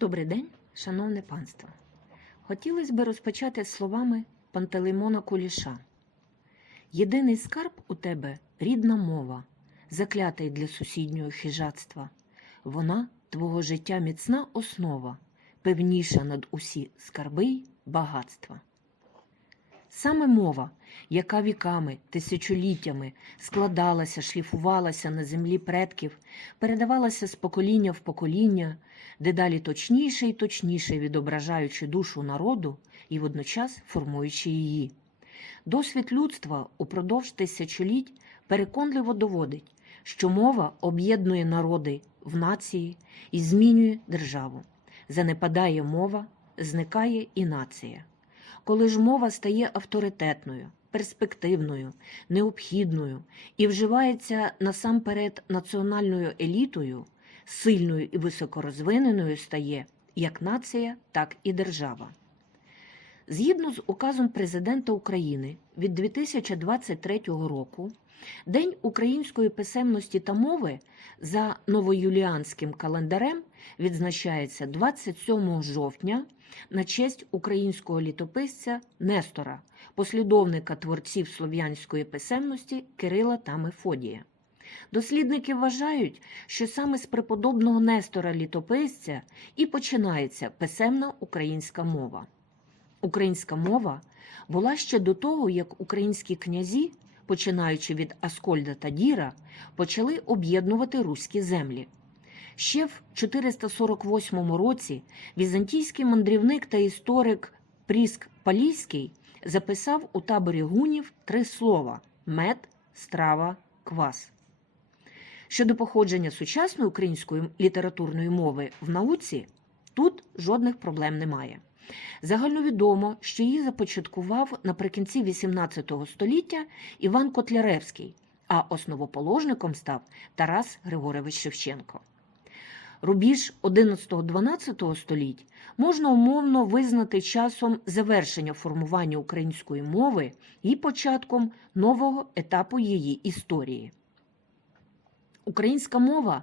Добрий день, шановне панство. Хотілося би розпочати словами Пантелеймона Куліша. Єдиний скарб у тебе рідна мова, заклятий для сусіднього хижацтва. Вона твого життя міцна основа, певніша над усі скарби й багатства. Саме мова, яка віками, тисячоліттями складалася, шліфувалася на землі предків, передавалася з покоління в покоління, дедалі точніше і точніше відображаючи душу народу і водночас формуючи її. Досвід людства упродовж тисячоліть переконливо доводить, що мова об'єднує народи в нації і змінює державу. Занепадає мова, зникає і нація. Коли ж мова стає авторитетною, перспективною, необхідною і вживається насамперед національною елітою, сильною і високорозвиненою стає як нація, так і держава. Згідно з указом президента України від 2023 року, День української писемності та мови за новоюліанським календарем відзначається 27 жовтня на честь українського літописця Нестора, послідовника творців слов'янської писемності Кирила та Мефодія. Дослідники вважають, що саме з преподобного Нестора літописця і починається писемна українська мова. Українська мова була ще до того, як українські князі, починаючи від Аскольда та Діра, почали об'єднувати руські землі. Ще в 448 році візантійський мандрівник та історик Пріск Палійський записав у таборі гунів три слова мед, страва, квас. Щодо походження сучасної української літературної мови в науці, тут жодних проблем немає. Загальновідомо, що її започаткував наприкінці XVIII століття Іван Котляревський, а основоположником став Тарас Григорович Шевченко. Рубіж 11-12 століть можна умовно визнати часом завершення формування української мови і початком нового етапу її історії. Українська мова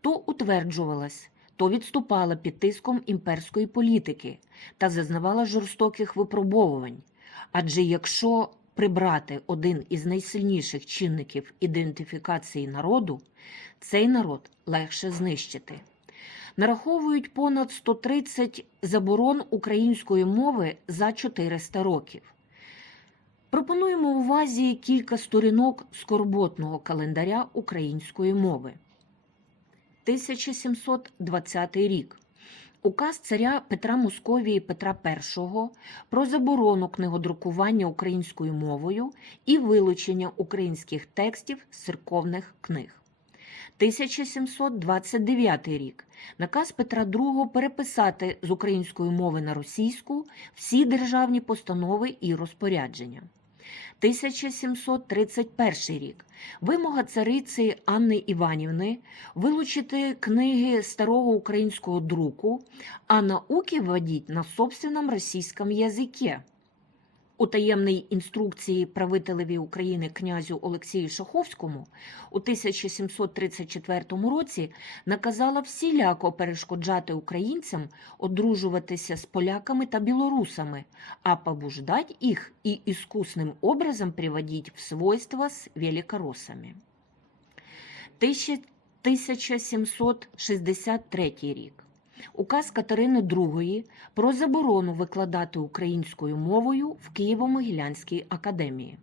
то утверджувалась, то відступала під тиском імперської політики та зазнавала жорстоких випробовувань. Адже якщо прибрати один із найсильніших чинників ідентифікації народу, цей народ легше знищити. Нараховують понад 130 заборон української мови за 400 років. Пропонуємо увазі кілька сторінок скорботного календаря української мови. 1720 рік. Указ царя Петра Московії Петра І про заборону книгодрукування українською мовою і вилучення українських текстів з церковних книг. 1729 рік. Наказ Петра II переписати з української мови на російську всі державні постанови і розпорядження. 1731 рік. Вимога цариці Анни Іванівни вилучити книги старого українського друку, а науки вводить на собственном російському язике. У таємній інструкції правителеві України князю Олексію Шаховському у 1734 році наказала всіляко перешкоджати українцям одружуватися з поляками та білорусами, а побуждать їх і іскусним образом приводить в свойства з великоросами. 1763 рік. Указ Катерини II про заборону викладати українською мовою в Києво-Могилянській академії.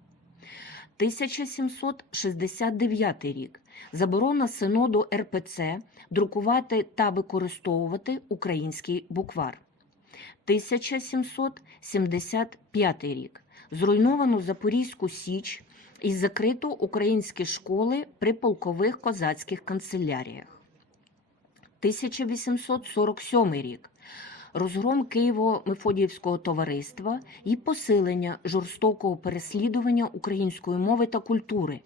1769 рік. Заборона синоду РПЦ друкувати та використовувати український буквар. 1775 рік. Зруйновано Запорізьку Січ і закрито українські школи при полкових козацьких канцеляріях. 1847 рік. Розгром Києво-Мефодіївського товариства і посилення жорстокого переслідування української мови та культури,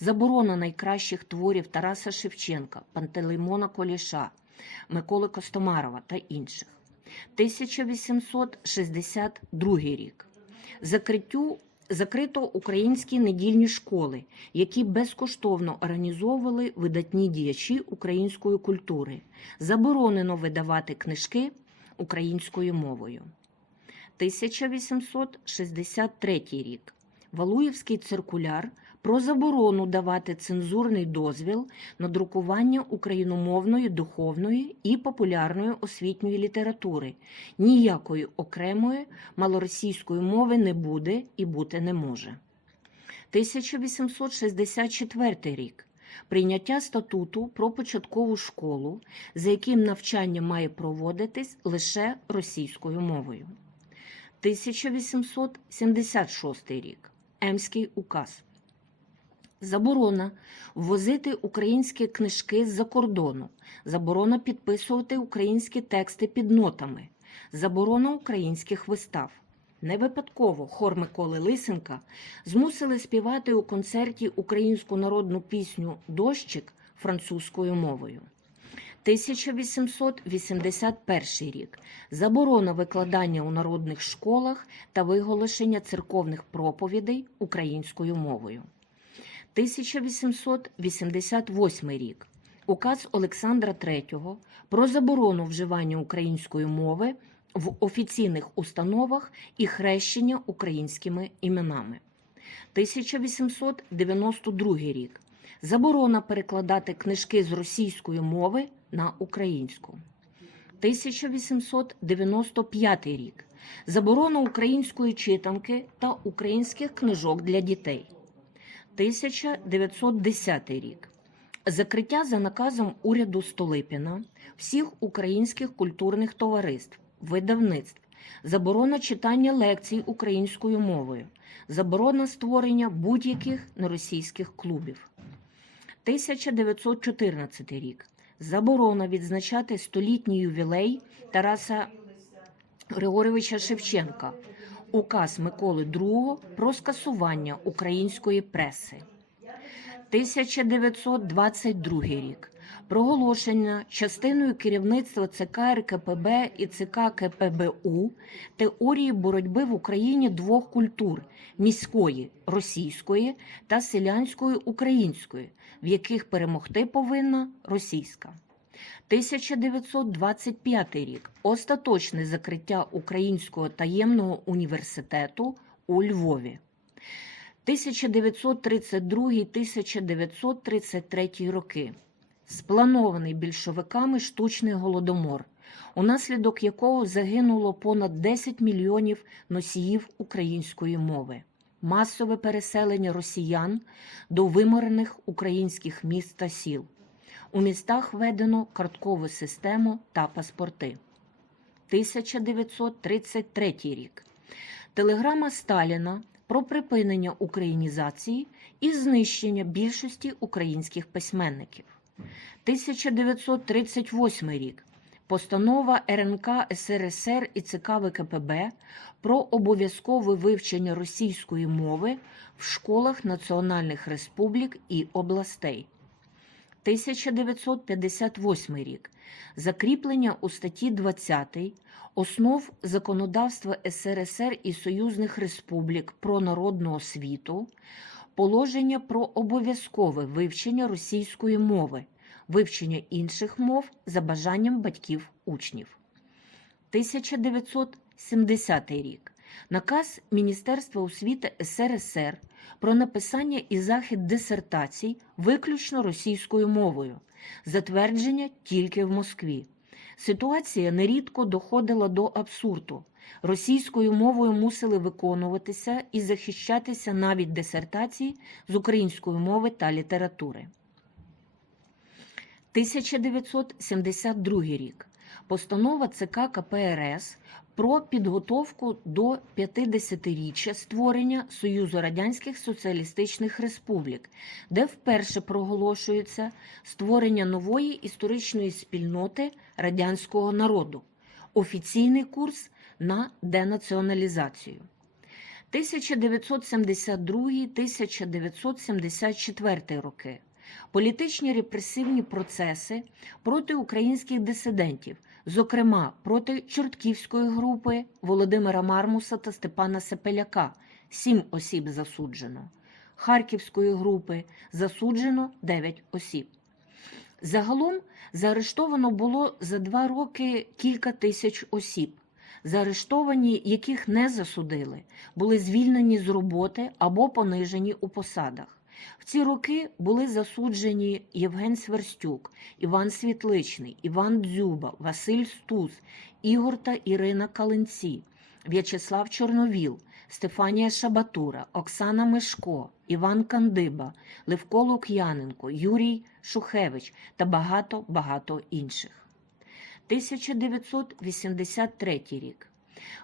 заборона найкращих творів Тараса Шевченка, Пантелеймона Коліша, Миколи Костомарова та інших. 1862 рік. Закриттю Закрито українські недільні школи, які безкоштовно організовували видатні діячі української культури. Заборонено видавати книжки українською мовою. 1863 рік. Валуєвський циркуляр про заборону давати цензурний дозвіл на друкування україномовної духовної і популярної освітньої літератури. Ніякої окремої малоросійської мови не буде і бути не може. 1864 рік. Прийняття статуту про початкову школу, за яким навчання має проводитись лише російською мовою. 1876 рік. Емський указ. Заборона ввозити українські книжки з-за кордону. Заборона підписувати українські тексти під нотами. Заборона українських вистав. Не випадково хор Миколи Лисенка змусили співати у концерті українську народну пісню Дощик французькою мовою. 1881 рік. Заборона викладання у народних школах та виголошення церковних проповідей українською мовою. 1888 рік. Указ Олександра III про заборону вживання української мови в офіційних установах і хрещення українськими іменами. 1892 рік. Заборона перекладати книжки з російської мови на українську. 1895 рік. Заборона української читанки та українських книжок для дітей. 1910 рік. Закриття за наказом уряду Столипіна всіх українських культурних товариств, видавництв, заборона читання лекцій українською мовою, заборона створення будь-яких неросійських клубів. 1914 рік. Заборона відзначати столітній ювілей Тараса Григоровича Шевченка. Указ Миколи II про скасування української преси. 1922 рік. Проголошення частиною керівництва ЦК РКПБ і ЦК КПБУ теорії боротьби в Україні двох культур міської російської та селянської української, в яких перемогти повинна російська. 1925 рік. Остаточне закриття Українського таємного університету у Львові. 1932-1933 роки. Спланований більшовиками штучний голодомор, унаслідок якого загинуло понад 10 мільйонів носіїв української мови, масове переселення росіян до виморених українських міст та сіл. У містах введено карткову систему та паспорти. 1933 рік. Телеграма Сталіна про припинення українізації і знищення більшості українських письменників. 1938 рік. Постанова РНК СРСР і ЦК ВКПБ про обов'язкове вивчення російської мови в школах національних республік і областей. 1958 рік. Закріплення у статті 20 основ законодавства СРСР і союзних республік про народну освіту, положення про обов'язкове вивчення російської мови, вивчення інших мов за бажанням батьків учнів. 1970 рік. Наказ Міністерства освіти СРСР про написання і захід дисертацій виключно російською мовою, затвердження тільки в Москві. Ситуація нерідко доходила до абсурду. Російською мовою мусили виконуватися і захищатися навіть дисертації з української мови та літератури. 1972 рік. Постанова ЦК КПРС про підготовку до 50-річчя створення Союзу Радянських Соціалістичних Республік, де вперше проголошується створення нової історичної спільноти радянського народу, офіційний курс на денаціоналізацію. 1972-1974 роки. Політичні репресивні процеси проти українських дисидентів, зокрема проти Чортківської групи Володимира Мармуса та Степана Сепеляка, 7 осіб засуджено. Харківської групи засуджено 9 осіб. Загалом заарештовано було за два роки кілька тисяч осіб. Заарештовані, яких не засудили, були звільнені з роботи або понижені у посадах. В ці роки були засуджені Євген Сверстюк, Іван Світличний, Іван Дзюба, Василь Стус, Ігор та Ірина Калинці, В'ячеслав Чорновіл, Стефанія Шабатура, Оксана Мишко, Іван Кандиба, Левко Лук'яненко, Юрій Шухевич та багато-багато інших. 1983 рік.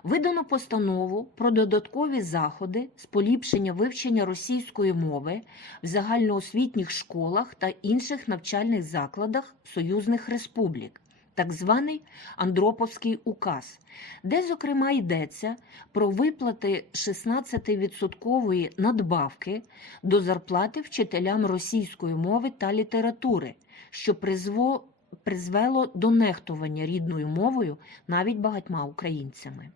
Видано постанову про додаткові заходи з поліпшення вивчення російської мови в загальноосвітніх школах та інших навчальних закладах союзних республік, так званий Андроповський указ, де, зокрема, йдеться про виплати 16% надбавки до зарплати вчителям російської мови та літератури, що призвело до нехтування рідною мовою навіть багатьма українцями.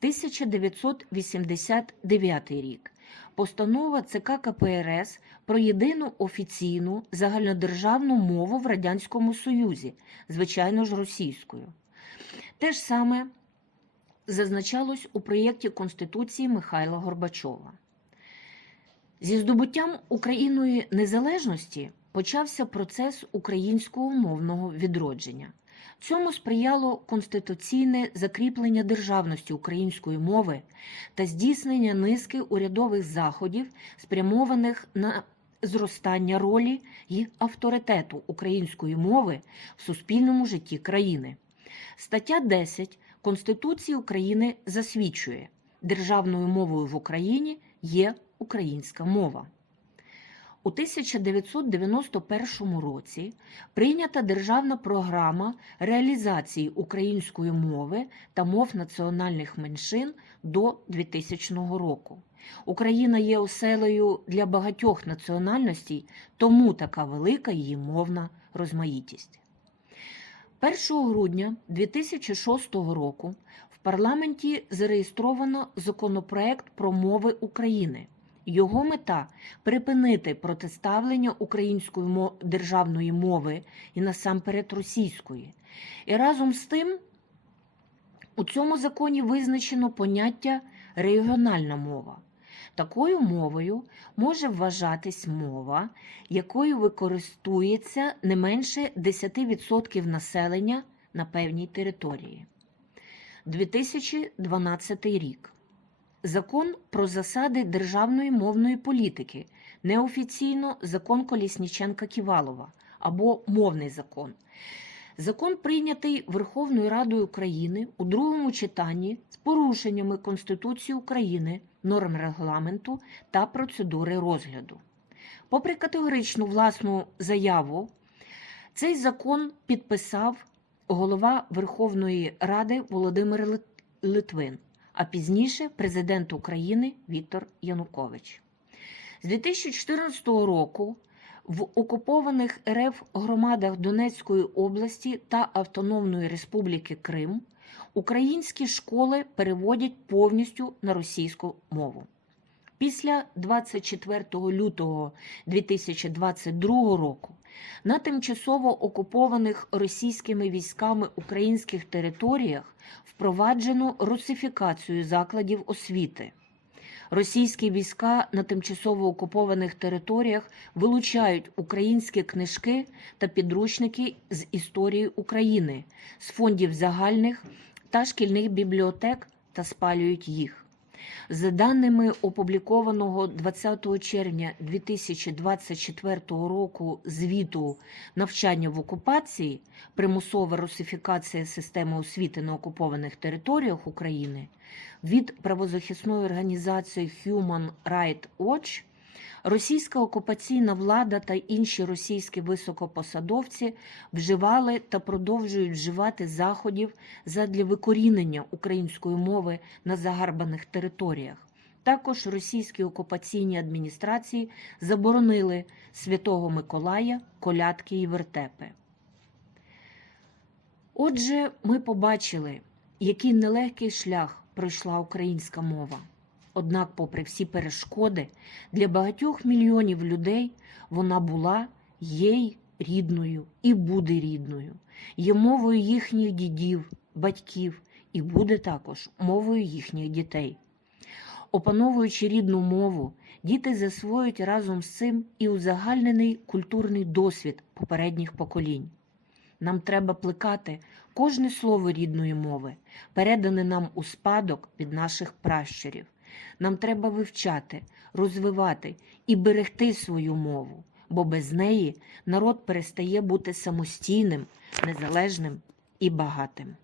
1989 рік. Постанова ЦК КПРС про єдину офіційну загальнодержавну мову в Радянському Союзі, звичайно ж російською. Те ж саме зазначалось у проєкті Конституції Михайла Горбачова. Зі здобуттям Україною незалежності почався процес українського мовного відродження. Цьому сприяло конституційне закріплення державності української мови та здійснення низки урядових заходів, спрямованих на зростання ролі і авторитету української мови в суспільному житті країни. Стаття 10 Конституції України засвідчує, державною мовою в Україні є українська мова. У 1991 році прийнята державна програма реалізації української мови та мов національних меншин до 2000 року. Україна є оселею для багатьох національностей, тому така велика її мовна розмаїтість. 1 грудня 2006 року в парламенті зареєстровано законопроект про мови України. Його мета припинити протиставлення української державної мови і насамперед російської. І разом з тим у цьому законі визначено поняття регіональна мова. Такою мовою може вважатись мова, якою використовується не менше 10% населення на певній території. 2012 рік. Закон про засади державної мовної політики, неофіційно закон Колісніченка Ківалова або мовний закон. Закон прийнятий Верховною Радою України у другому читанні з порушеннями Конституції України, норм регламенту та процедури розгляду. Попри категоричну власну заяву, цей закон підписав голова Верховної Ради Володимир Литвин а пізніше президент України Віктор Янукович. З 2014 року в окупованих РФ громадах Донецької області та Автономної Республіки Крим українські школи переводять повністю на російську мову. Після 24 лютого 2022 року на тимчасово окупованих російськими військами українських територіях впроваджено русифікацію закладів освіти. Російські війська на тимчасово окупованих територіях вилучають українські книжки та підручники з історії України з фондів загальних та шкільних бібліотек та спалюють їх. За даними опублікованого 20 червня 2024 року звіту навчання в окупації, примусова русифікація системи освіти на окупованих територіях України від правозахисної організації Human Rights Watch, російська окупаційна влада та інші російські високопосадовці вживали та продовжують вживати заходів задля викорінення української мови на загарбаних територіях. Також російські окупаційні адміністрації заборонили Святого Миколая, колядки і вертепи. Отже, ми побачили, який нелегкий шлях пройшла українська мова. Однак, попри всі перешкоди, для багатьох мільйонів людей вона була, є рідною і буде рідною, є мовою їхніх дідів, батьків і буде також мовою їхніх дітей. Опановуючи рідну мову, діти засвоюють разом з цим і узагальнений культурний досвід попередніх поколінь. Нам треба плекати кожне слово рідної мови, передане нам у спадок від наших пращурів. Нам треба вивчати, розвивати і берегти свою мову, бо без неї народ перестає бути самостійним, незалежним і багатим.